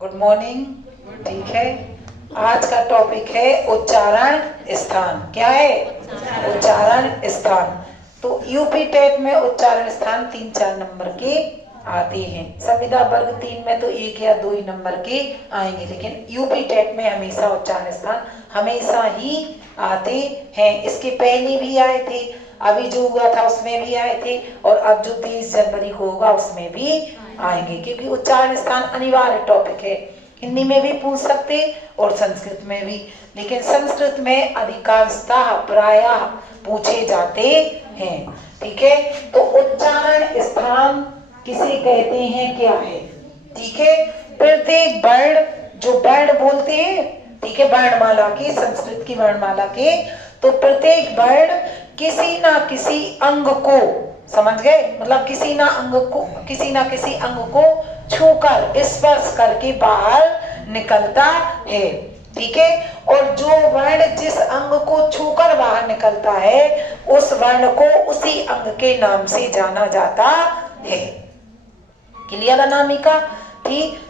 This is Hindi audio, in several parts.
Good morning. ठीक है, आज का टॉपिक है उच्चारण स्थान। क्या है? उच्चारण स्थान। तो यूपी टेट में उच्चारण स्थान 3-4 नंबर के आते हैं। संविदा वर्ग 3 में तो 1 या 2 ही नंबर के आएंगे, लेकिन यूपी टेट में हमेशा उच्चारण स्थान हमेशा ही आते हैं। इसके पहले भी आए थे, अभी जो हुआ था उसमें भी आए थे, और अब जो 23 जनवरी को होगा उसमें भी आएंगे, क्योंकि उच्चारण स्थान अनिवार्य टॉपिक है। हिंदी में भी पूछ सकते और संस्कृत में भी, लेकिन संस्कृत में अधिकांशतः प्रायः पूछे जाते हैं। ठीक है, तो उच्चारण स्थान किसे कहते हैं, क्या है? ठीक है, प्रत्येक वर्ण, जो वर्ण बोलते हैं, ठीक है, वर्णमाला की, संस्कृत की वर्णमाला के, तो प्रत्येक वर्ण किसी ना किसी अंग को, समझ गए, मतलब किसी ना किसी अंग को छूकर, स्पर्श करके बाहर निकलता है। ठीक है, और जो वर्ण जिस अंग को छूकर बाहर निकलता है, उस वर्ण को उसी अंग के नाम से जाना जाता है। क्लियर अनामिका? ठीक,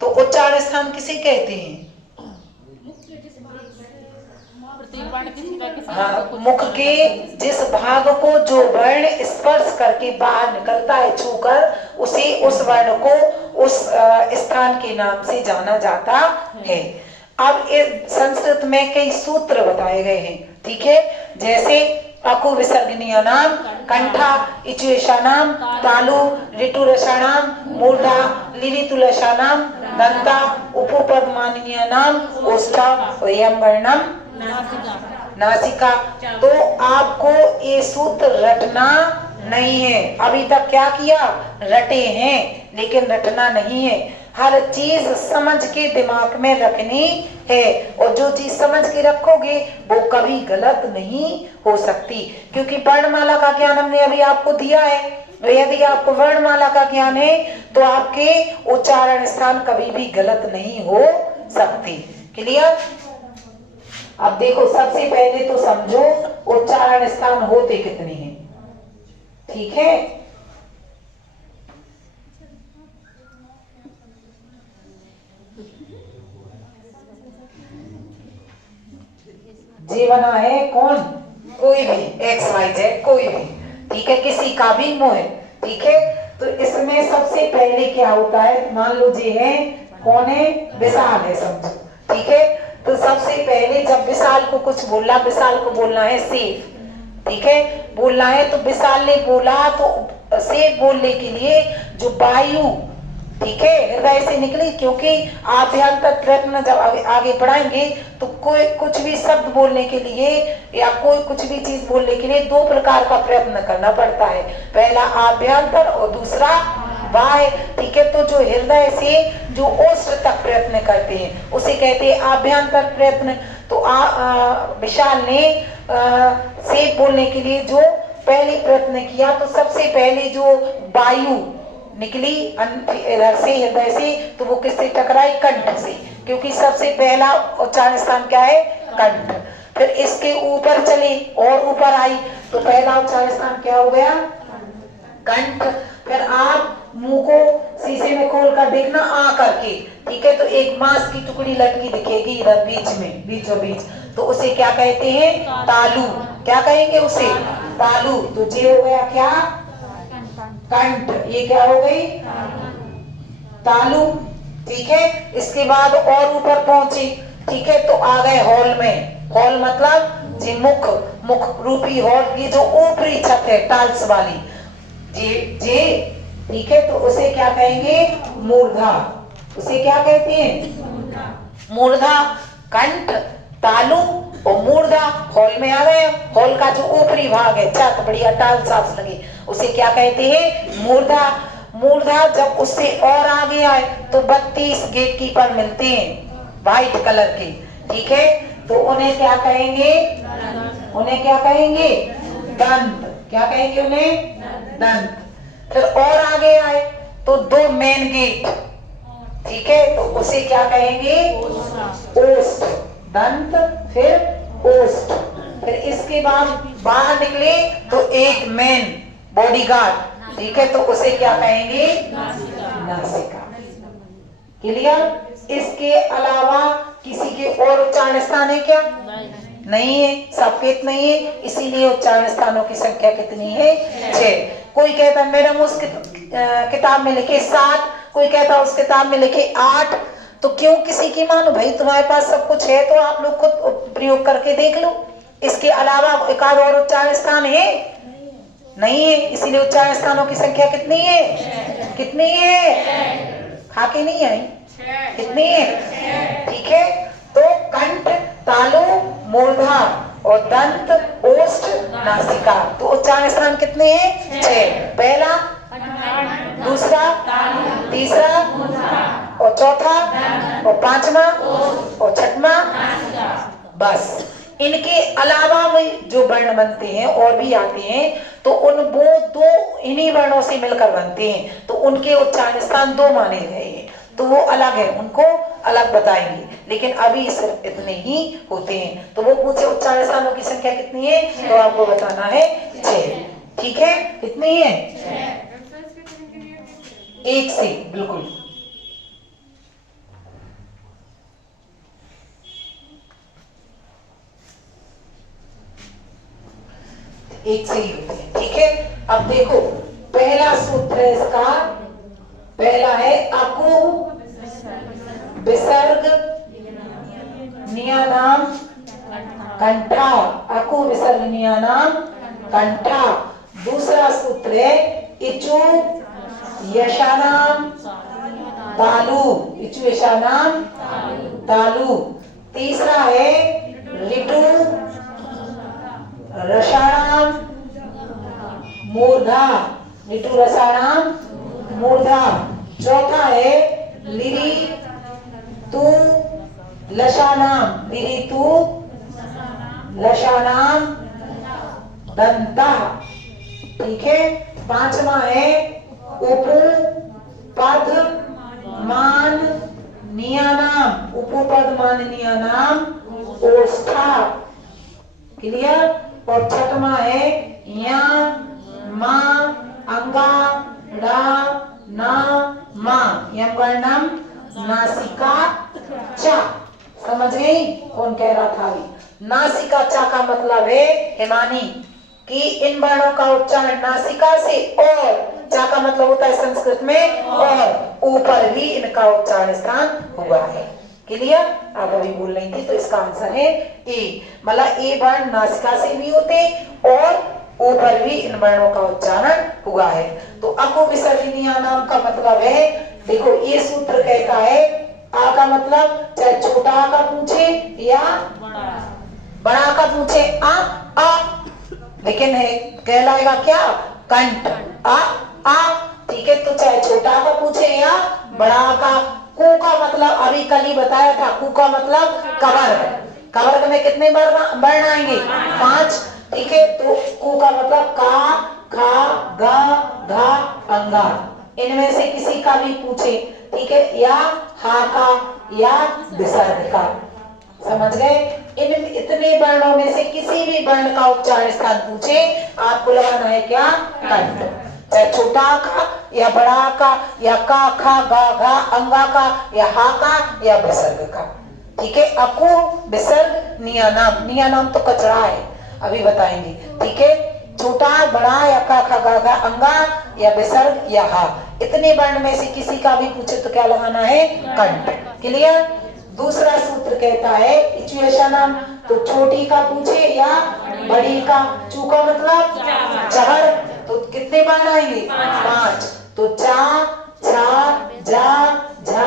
तो उच्चारण स्थान किसे कहते हैं? हाँ, मुख के जिस भाग को जो वर्ण स्पर्श करके बाहर निकलता है छूकर, उसे, उस वर्ण को उस स्थान के नाम से जाना जाता है। अब इस संस्कृत में कई सूत्र बताए गए हैं। ठीक है, जैसे अकु विसर्गनीय नाम, कंठा इचुषा नाम, तालु ऋतुरसा नाम, मूर्धा लिरितुलसा नाम, दंता उपपदमानीय नाम, ओष्ठा यमगणम नासिका। तो आपको ये सूत्र रटना नहीं है। अभी तक क्या किया? रटे हैं, लेकिन रटना नहीं है। हर चीज समझ के दिमाग में रखनी है, और जो चीज समझ के रखोगे वो कभी गलत नहीं हो सकती, क्योंकि वर्णमाला का ज्ञान हमने अभी आपको दिया है। यदि आपको वर्णमाला का ज्ञान है तो आपके उच्चारण स्थान कभी भी गलत नहीं हो सकते। क्लियर? अब देखो, सबसे पहले तो समझो उच्चारण स्थान होते कितने हैं। ठीक है, जे बना है कौन? कोई भी, एक्स वाई जेड कोई भी। ठीक है, किसी का भी मुंह है। ठीक है, तो इसमें सबसे पहले क्या होता है, मान लो जे है, कौन है? विशाल है, समझो। ठीक है, तो सबसे पहले जब विशाल को कुछ बोलना, विशाल को बोलना है सेफ। ठीक है, बोलना है, तो विशाल ने बोला, तो सेफ बोलने के लिए जो वायु, ठीक है, हृदय से निकली, क्योंकि आभ्यंतर प्रयत्न जब आगे बढ़ाएंगे तो कोई कुछ भी शब्द बोलने के लिए या कोई कुछ भी चीज बोलने के लिए 2 प्रकार का प्रयत्न करना पड़ता है। पहला आभ्यंतर और दूसरा बाह्य। ठीक है, तो जो हृदय से जो ओष्ठ तक प्रयत्न करते हैं उसे कहते हैं आभ्यंतर प्रयत्न। तो विशाल ने से बोलने के लिए जो पहले प्रयत्न किया, तो सबसे पहले जो वायु निकली इधर से, हृदय से, तो वो किससे टकराई? कंठ से, क्योंकि सबसे पहला उच्चारण स्थान क्या है? कंठ। फिर इसके ऊपर चले और ऊपर आई, तो पहला उच्चारण स्थान क्या हो गया? कंठ। फिर आप मुंह को शीशे में खोल कर देखना आ करके, ठीक है, तो एक मांस की टुकड़ी लटकी दिखेगी इधर बीच में, बीचों बीच, तो उसे क्या कहते हैं? तालु। क्या कहेंगे उसे? तालु। तो जे हो गया क्या? कंठ। ये क्या हो गई? तालु। ठीक है, इसके बाद और ऊपर पहुंचे, ठीक है, तो आ गए हॉल में। हॉल मतलब जी मुख, मुख रूपी हॉल की जो ऊपरी छत है टाइल्स वाली, जे। ठीक है, तो उसे क्या कहेंगे? मूर्धा। उसे क्या कहते हैं? मूर्धा। कंठ, तालु और मूर्धा हॉल में आ गए। हॉल का जो ऊपरी भाग है, छत, बढ़िया टाइल्स साफ लगे, उसे क्या कहते हैं? मूर्धा। मूर्धा जब उससे और आगे आए तो 32 गेट कीपर मिलते हैं व्हाइट कलर के। ठीक है, तो उन्हें क्या कहेंगे? उन्हें क्या कहेंगे? दंत। क्या कहेंगे उन्हें? दंत। फिर और आगे आए तो 2 मेन गेट, ठीक है, तो उसे क्या कहेंगे? ओष्ठ। दंत फिर ओष्ठ। फिर इसके बाद बाहर निकले तो एक मेन बॉडीगार्ड, ठीक है, तो उसे क्या कहेंगे? नासिका। क्लियर? इसके अलावा किसी के और उच्चारण स्थान है क्या? नहीं है, संकेत नहीं है, इसीलिए उच्चारण स्थानों की संख्या कितनी है? 6। कोई कहता है मैडम उस किताब में लिखे 7, कोई कहता है उस किताब में लिखे 8। तो क्यों किसी की मानो? भाई तुम्हारे पास सब कुछ है तो आप लोग खुद प्रयोग करके देख लो। इसके अलावा एक आध और उच्चारण स्थान है? नहीं है, इसीलिए उच्चारण स्थानों की संख्या कितनी है? कितनी है? खाके नहीं आई? कितनी है? ठीक है, तो कंठ, तालु, मूर्धा और दंत, ओष्ठ, नासिका। तो उच्चारण स्थान कितने हैं? 6। पहला, दूसरा, तीसरा और चौथा और पांचवा और छठवा। बस इनके अलावा में जो वर्ण बनते हैं और भी आते हैं तो वो दो इन्हीं वर्णों से मिलकर बनते हैं, तो उनके उच्चारण स्थान 2 माने गए हैं, तो वो अलग है, उनको अलग बताएंगे। लेकिन अभी सिर्फ इतने ही होते हैं। तो वो पूछे उच्चारण स्थानों की संख्या कितनी है, तो आपको बताना है 6। ठीक है, कितनी है? 1 से, बिल्कुल। एक से ही होते हैं। ठीक है, अब देखो पहला सूत्र है इसका, पहला है अकु विसर्ग नियानाम कंठा। अकु विसर्ग नियानाम कंठा। दूसरा सूत्र है इचु यशानाम तालु। इचु यशानाम तालु। तीसरा है ऋतु रसाणाम मूर्धा। ऋतु रसाणाम मूर्धा। चौथा है लिरी तु लशानाम। लिरी तु लशानाम दंता। ठीक है, पांचवा है उपु पद मान नियानाम। उपु पद मान नियानाम ओष्ठा। क्लियर? और छठवा है या मा अंगा रा ना मा यम वर्णम नासिका चा। समझ गई? कौन कह रहा था अभी? नासिका चा का मतलब है हिमानी कि इन वर्णों का उच्चारण नासिका से और चा का मतलब होता है संस्कृत में और ऊपर भी इनका उच्चारण स्थान हुआ है। क्लियर? आप अभी बोल रही थी, तो इसका आंसर है ए। मतलब ए वर्ण नासिका से भी होते और ऊपर भी इन वर्णों का उच्चारण हुआ है। तो अकु विसर्जनीय नाम का मतलब है, देखो ये सूत्र कहता है आ का मतलब चाहे छोटा आ का पूछे या बड़ा का पूछे आ लेकिन है कहलाएगा क्या? कंठ। आ। ठीक है, तो चाहे छोटा का पूछे या बड़ा का। कु का मतलब अभी कल ही बताया था, कु का मतलब कवर्ग। कवर्ग में कितने वर्ण आएंगे? 5। ठीक है, तो कु का मतलब का, खा, गा, घा, अंगा। इनमें से किसी का भी पूछे, ठीक है, या हा का या विसर्ग का। समझ गए? इन इतने वर्णों में से किसी भी वर्ण का उच्चारण स्थान पूछे, आपको लगाना है क्या? कंठ। चाहे छोटा का या बड़ा का या का, खा, गा, घा, अंगा का या हा का या विसर्ग का। ठीक है, अकु विसर्ग नियानाम। नियानाम तो कचरा है, अभी बताएंगे। ठीक है, छोटा बड़ा या का, खा, गा, घा, अंगा या विसर्ग या हा, इतने वर्ण में से किसी का भी पूछे तो क्या लगाना है? कंठ। क्लियर? दूसरा सूत्र कहता है इचुएशन नाम, तो छोटी का पूछे या बड़ी का। चू का मतलब चहर, तो कितने वर्ण आएंगे? 5। तो चा, छा, जा, झा,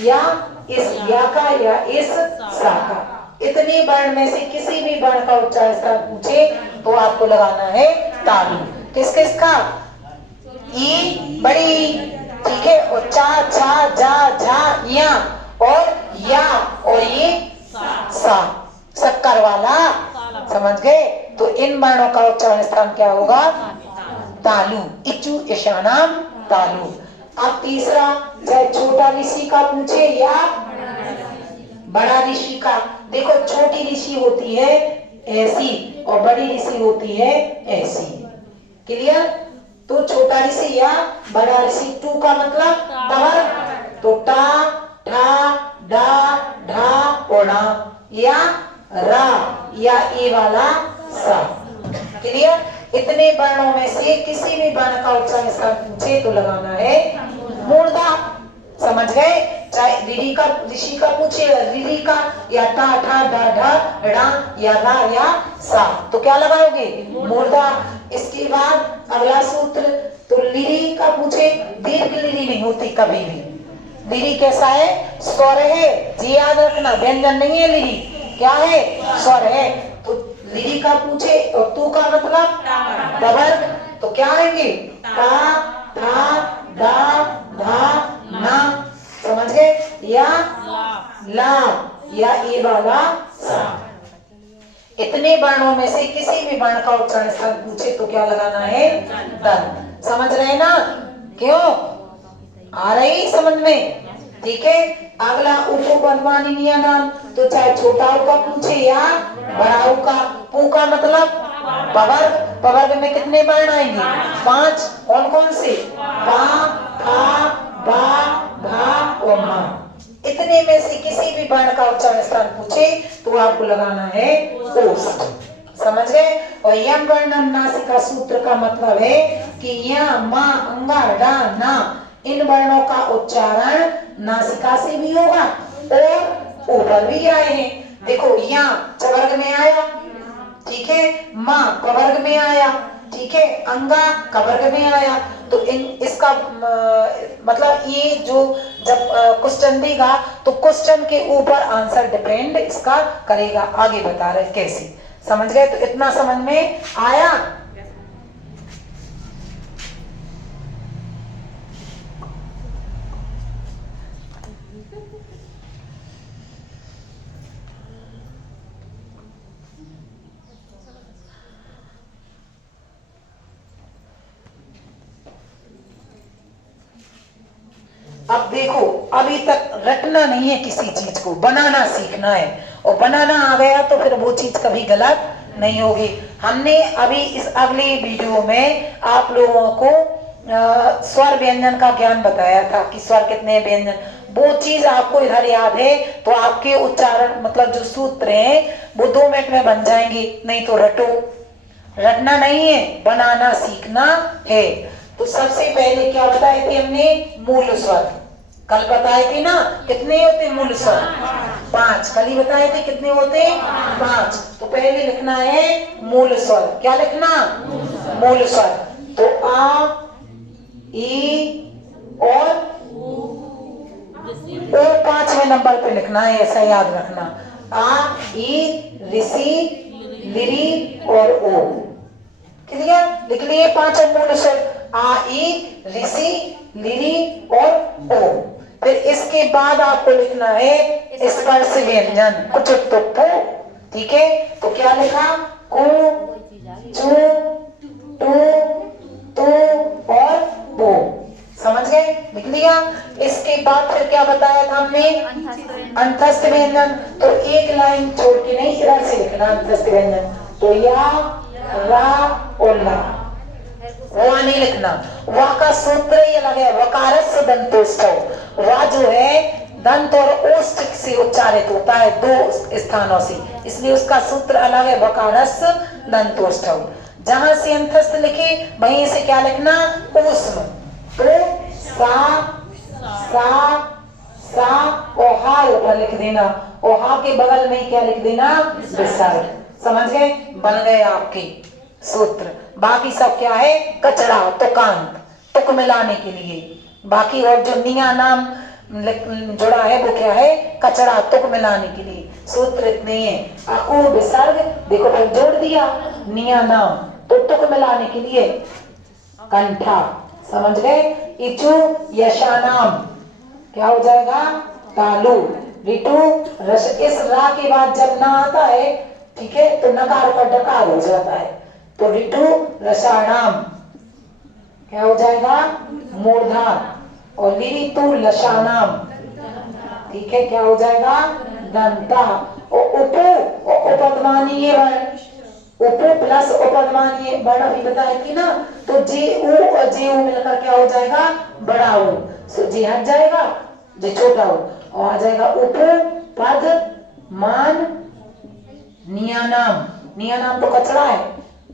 या इस या का या इस सा का। इतने वर्ण में से किसी भी वर्ण का उच्चारण स्थान पूछे तो आपको लगाना है तालु। किस किस का? ई बड़ी। ठीक है, और चा, छा, जा, झा, या और ये सा शक्कर वाला। समझ गए? तो इन वर्णों का उच्चारण स्थान क्या होगा? तालु। इचु ईशानाम तालु। अब तीसरा, चाहे छोटा ऋषि का पूछे या बड़ा ऋषि का। देखो छोटी ऋषि होती है ऐसी और बड़ी ऋषि होती है ऐसी। क्लियर? तो छोटा ऋषि या बड़ा ऋषि। टू का मतलब टवर, तो या रा या ई वाला सा। क्लियर? इतने वर्णों में से किसी भी वर्ण का उच्चारण स्थान पूछे तो लगाना है मूर्धा। समझ गए? चाहे ऋषि का पूछे, ऋषि का या टा ठा डा ढा ड़ा या रा या सा, तो क्या लगाओगे? मूर्धा। इसके बाद अगला सूत्र, तो लिरी का पूछे, दीर्घ लिरी नहीं होती कभी भी। लिरी कैसा है? स्वर है, जी याद रखना, व्यंजन नहीं है लिरी। क्या है? स्वर है। तो लिरी का पूछे तो तू का मतलब दवर्ग, तो क्या आएंगे? ता था दा धा ना। समझ गए? या ला या ए वाला सा। इतने वर्णों में से किसी भी वर्ण का उच्चारण स्थान पूछे तो क्या लगाना है? दंत। समझ रहे ना? क्यों आ रही समझ में? ठीक है। अगला उपपदमानी नाम, तो चाहे छोटा ऊ का पूछे या बड़ा ऊ का। पू का मतलब पवर्ग। पवर्ग में कितने वर्ण आएंगे? 5। कौन कौन से? पा फा बा भा और मा। इतने में से किसी भी वर्ण का उच्चारण स्थान पूछे तो आपको लगाना है ओष्ठ। समझ गए? और यम वर्णम नासिका सूत्र का मतलब है कि या मा अंगा डा ना, इन वर्णों का उच्चारण नासिका से भी होगा और ऊपर भी आए हैं। देखो या चवर्ग में आया, ठीक है, माँ कवर्ग में आया, ठीक है, अंगा कवर्ग में आया। तो इसका मतलब ये जो जब क्वेश्चन देगा तो क्वेश्चन के ऊपर आंसर डिपेंड इसका करेगा। आगे बता रहे कैसे। समझ गए? तो इतना समझ में आया? अब देखो, अभी तक रटना नहीं है किसी चीज को, बनाना सीखना है। और बनाना आ गया तो फिर वो चीज कभी गलत नहीं होगी। हमने अभी इस अगले वीडियो में आप लोगों को स्वर व्यंजन का ज्ञान बताया था कि स्वर कितने व्यंजन, वो चीज आपको इधर याद है तो आपके उच्चारण मतलब जो सूत्र हैं वो 2 मिनट में बन जाएंगे। नहीं तो रटो, रटना नहीं है, बनाना सीखना है। तो सबसे पहले क्या बताए थे हमने? मूल स्वर। कल बताए थे ना कितने होते मूल स्वर? 5। कल ही बताए थे कितने होते? 5। तो पहले लिखना है मूल स्वर। क्या लिखना? मूल स्वर। तो आ ई और ओ 5वें नंबर पे लिखना है, ऐसा याद रखना। आ ई ऋषि लिरी और ओ। क्लियर? लिख लिए 5 मूल स्वर, आ ई ऋषि लिरी और ओ। फिर इसके बाद आपको लिखना है स्पर्श व्यंजन कुछ टुप्पू। ठीक है? तो क्या लिखा? कु चू टू तू और वो। समझ गए? लिख लिया। इसके बाद फिर क्या बताया था हमने? अंतस्थ व्यंजन। तो एक लाइन छोड़ के नहीं, इधर से लिखना अंतस्थ व्यंजन। तो या रा और ला, वहां नहीं लिखना। वह का सूत्र ही अलग है, वकारस्य दंतोष्ठव। वह जो है दंत और ओष्ठ से उच्चारित होता है 2 स्थानों से, इसलिए उसका सूत्र अलग है, वकारस्य दंतोष्ठव। जहां से अंतस्थ लिखे वहीं से क्या लिखना? ऊष्म। तो सा और हा ऊपर लिख देना और हा के बगल में क्या लिख देना? विसर्ग। समझ गए? बन गए आपके सूत्र। बाकी सब क्या है? कचरा, तुकांत, तुक मिलाने के लिए। बाकी और जो निया नाम जुड़ा है वो क्या है? कचरा, तुक मिलाने के लिए। सूत्र इतने हैं। अकु विसर्ग, देखो फिर जोड़ दिया निया नाम, तो तुक मिलाने के लिए कंठा। समझ गए? इचु यशानाम क्या हो जाएगा? तालु। ऋतु रस, इस रा के बाद जब ना आता है, ठीक है, तो नकार का डकार हो जाता है, तो ऋतु रसाणाम क्या हो जाएगा? मूर्धा। और लिरितु लशानाम, ठीक है, क्या हो जाएगा? दंता। और उपु और उपदमानीय वर्ण, उपु प्लस उपदमानीय वर्ण अभी बताए थी ना, तो जे उ और जे उ मिलकर क्या हो जाएगा? बड़ा उ। सो जे हट जाएगा, जे छोटा उ, और आ जाएगा उपु पद मान नियनाम, नियनाम तो कचरा है,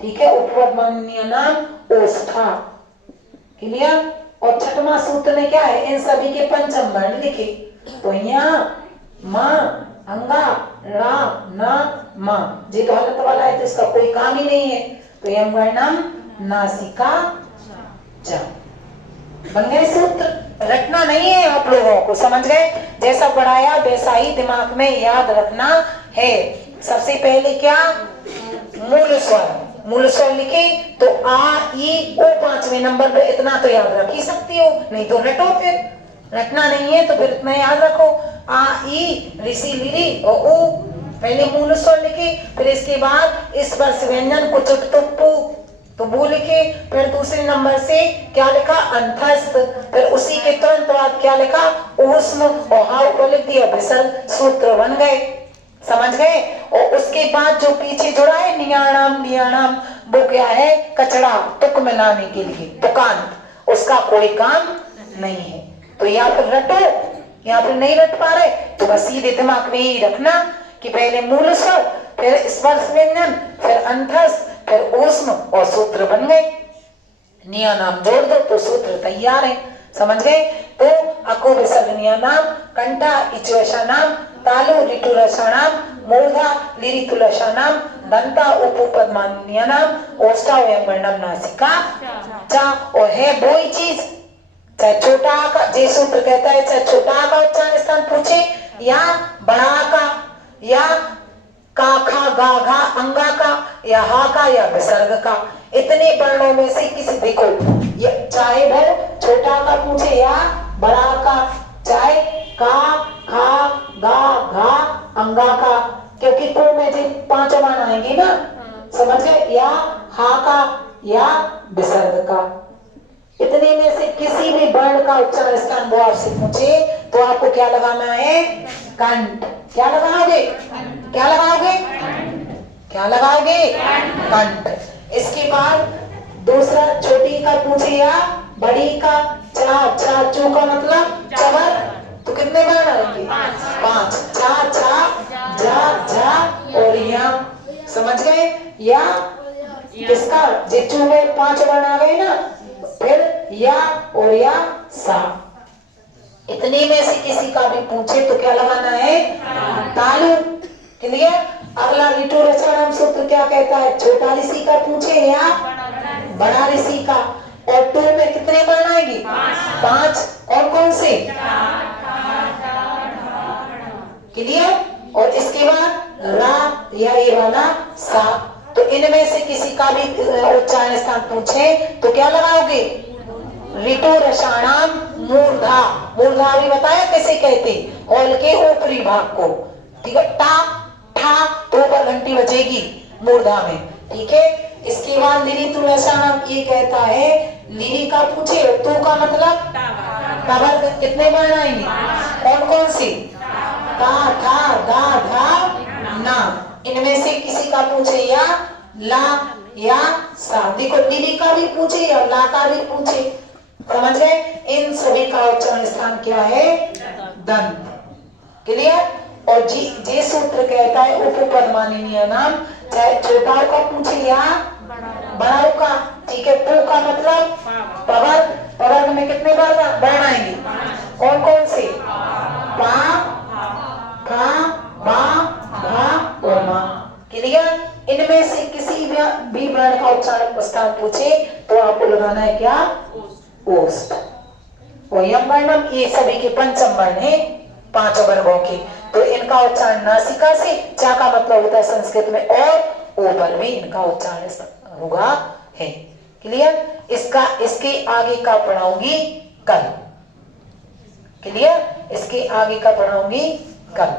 ठीक है, उपपद मान नियनाम ओष्ठा। क्लियर। और छठवां सूत्र में क्या है, इन सभी के पंचम वर्ण लिखे, तो यहाँ माँ अंगा रा ना माँ, ये तो हलत वाला है तो इसका कोई काम ही नहीं है, तो यम वर्णम नासिका च। बन गए सूत्र, रटना नहीं है आप लोगों को, समझ गए, जैसा पढ़ाया वैसा ही दिमाग में याद रखना है। सबसे पहले क्या, मूल स्वर, मूल स्वर लिखे तो आ ई ओ 5वें नंबर पे, इतना तो याद रख ही सकती हो, नहीं तो रटो, फिर रटना नहीं है तो फिर इतना याद रखो, आ ई ऋषि लिरी और ऊ, पहले मूल स्वर लिखे, फिर इसके बाद इस वर्ष व्यंजन को चुटतुप्पू तो वो लिखे, फिर दूसरे नंबर से क्या लिखा, अंतस्थ, फिर उसी के तुरंत बाद क्या लिखा, ऊष्म, और हाउ को लिख दिया विसर्ग, सूत्र बन गए, समझ गए। और उसके बाद जो पीछे जुड़ा है नियाणाम, नियाणाम वो क्या है, कचड़ा, तुक मिलाने के लिए, तुकांत, उसका कोई काम नहीं है। तो या फिर रटो, या फिर नहीं रट पा रहे तो बस सीधे दिमाग में ही रखना कि पहले मूल स्वर, फिर स्पर्श व्यंजन, फिर अंतस्थ, फिर ऊष्म, और सूत्र बन गए। निया नाम जोड़ दो तो सूत्र तैयार है, समझ गए। तो अको विसर्ग निया नाम, कंठा इचवशा नाम, तालु ऋतुरसा नाम, मूर्धा लिरितुलसा नाम, दंता उपपद्मानिया नाम, ओष्ठा वर्णम नासिका चा। और है वो ही चीज, चाहे छोटा का, जे सूत्र कहता है चाहे छोटा का उच्चारण स्थान पूछे या बड़ा का, या का खा गा घा अंगा का, या हा का, या विसर्ग का, इतने वर्णों में से किसी, देखो चाहे वो छोटा का पूछे या बड़ा का, चाहे का खा गा घा अंगा का, क्योंकि को में जो 5 वर्ण आएंगे ना, समझ गए, या हा का या विसर्ग का, इतने में से किसी भी वर्ण का उच्चारण स्थान वो आपसे पूछे तो आपको क्या लगाना है, कंठ। क्या लगाओगे, क्या लगाओगे, क्या लगाओगे, कंठ। इसके बाद दूसरा छोटी का पूछे या बड़ी का, चा छा चू का मतलब चवर, तो कितने वर्ण आएंगे, 5, चा छा जा झा और या, समझ गए। या किसका, जिचू में 5 वर्ण आ गए ना, फिर या और या सा, इतने में से किसी का भी पूछे तो क्या लगाना है, तालु। क्लियर। अगला ऋतु रचनाम सूत्र क्या कहता है, छोटा ऋषि का पूछे या बड़ा ऋषि का, और टू में कितने वर्ण आएंगे, 5, और कौन से, क्लियर। और इसके बाद रा या ये वाला सा, तो इनमें से किसी का भी उच्चारण स्थान पूछे तो क्या लगाओगे, ऋतु रसाणाम मूर्धा, मूर्धा भी बताया कैसे कहते, हॉल के ऊपरी भाग को, ठीक है, टा ठा तो ऊपर घंटी बजेगी मूर्धा में, ठीक है। इसके बाद लिरी तुलसानाम, ये कहता है लिरी का पूछे तो का मतलब तबर, कितने वर्ण आएंगे, कौन कौन से, ता था दा धा ना, इनमें से किसी का पूछे या ला या सा, देखो लिरी का भी पूछे या ला का भी पूछे, समझ गए। इन सभी का उच्चारण स्थान क्या है, दंत। क्लियर। और जे सूत्र कहता है उपपद्मानीय नाम, चाहे छोटा का पूछे या बड़ा का, ठीक है, पू का मतलब पवर्ग, पवर्ग में कितने वर्ण आएंगे, कौन कौन से, पा का बा भा और मा। क्लियर। इनमें से किसी भी वर्ण का उच्चारण स्थान पूछे तो आपको लगाना है क्या, ओष्ठ। और यम वर्णम, ये सभी के पंचम वर्ण है 5 वर्गों के, तो इनका उच्चारण नासिका से, चा का मतलब होता है संस्कृत में और ओ पर भी इनका उच्चारण होगा है। क्लियर। इसके आगे का पढ़ाऊंगी कल। क्लियर। इसके आगे का पढ़ाऊंगी कल।